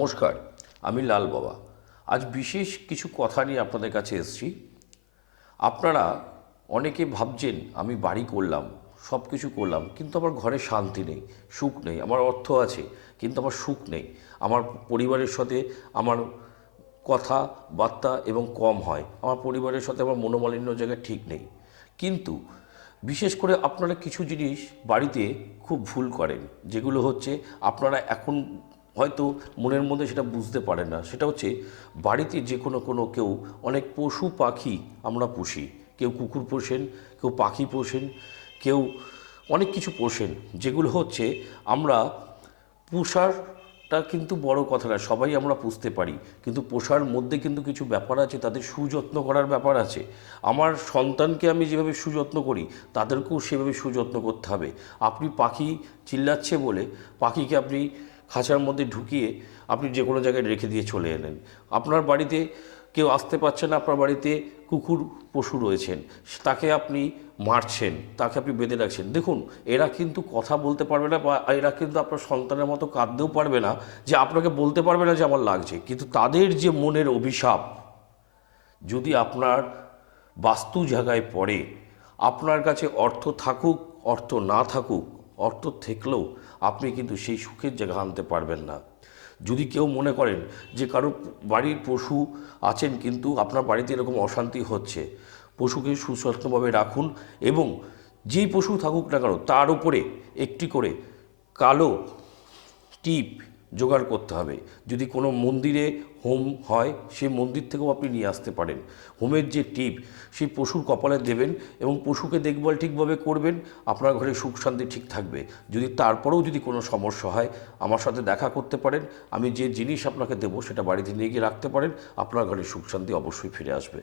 নমস্কার, আমি লাল বাবা। আজ বিশেষ কিছু কথা নিয়ে আপনাদের কাছে এসেছি। আপনারা অনেকে ভাবছেন আমি বাড়ি করলাম, সব কিছু করলাম, কিন্তু আমার ঘরে শান্তি নেই, সুখ নেই। আমার অর্থ আছে কিন্তু আমার সুখ নেই। আমার পরিবারের সাথে আমার কথাবার্তা এবং কম হয়, আমার পরিবারের সাথে আমার মনোমালিন্য জায়গায় ঠিক নেই। কিন্তু বিশেষ করে আপনারা কিছু জিনিস বাড়িতে খুব ভুল করেন, যেগুলো হচ্ছে আপনারা এখন হয়তো মনের মধ্যে সেটা বুঝতে পারেন না। সেটা হচ্ছে বাড়িতে যে কোনো কেউ অনেক পশু পাখি আমরা পুষি। কেউ কুকুর পোষেন, কেউ পাখি পোষেন, কেউ অনেক কিছু পোষেন, যেগুলো হচ্ছে আমরা পোষারটা কিন্তু বড় কথা না, সবাই আমরা পুষতে পারি, কিন্তু পোষার মধ্যে কিন্তু কিছু ব্যাপার আছে, তাদের সুযত্ন করার ব্যাপার আছে। আমার সন্তানকে আমি যেভাবে সুযত্ন করি তাদেরকেও সেভাবে সুযত্ন করতে হবে। আপনি পাখি চিল্লাচ্ছে বলে পাখিকে আপনি খাঁচার মধ্যে ঢুকিয়ে আপনি যে কোনো জায়গায় রেখে দিয়ে চলে এলেন। আপনার বাড়িতে কেউ আসতে পারছে না, আপনার বাড়িতে কুকুর পশু রয়েছেন, তাকে আপনি মারছেন, তাকে আপনি বেঁধে রাখছেন। দেখুন, এরা কিন্তু কথা বলতে পারবে না, বা এরা কিন্তু আপনার সন্তানের মতো কাঁদতেও পারবে না, যে আপনাকে বলতে পারবে না যে আমার লাগছে। কিন্তু তাদের যে মনের অভিশাপ যদি আপনার বাস্তু জায়গায় পড়ে, আপনার কাছে অর্থ থাকুক অর্থ না থাকুক, অর্থ থাকলেও আপনি কিন্তু সেই সুখের জায়গা আনতে পারবেন না। যদি কেউ মনে করেন যে কারো বাড়ির পশু আছেন কিন্তু আপনার বাড়িতে এরকম অশান্তি হচ্ছে, পশুকে সুস্বাস্থ্যভাবে রাখুন, এবং যেই পশু থাকুক না কেন তার উপরে একটি করে কালো টিপ জোগাড় করতে হবে। যদি কোনো মন্দিরে হোম হয় সেই মন্দির থেকেও আপনি নিয়ে আসতে পারেন। হোমের যে টিপ সেই পশুর কপালে দেবেন এবং পশুকে দেখভাল ঠিকভাবে করবেন, আপনার ঘরে সুখ শান্তি ঠিক থাকবে। যদি তারপরেও যদি কোনো সমস্যা হয় আমার সাথে দেখা করতে পারেন, আমি যে জিনিস আপনাকে দেবো সেটা বাড়িতে নিয়ে গিয়ে রাখতে পারেন, আপনার ঘরে সুখ শান্তি অবশ্যই ফিরে আসবে।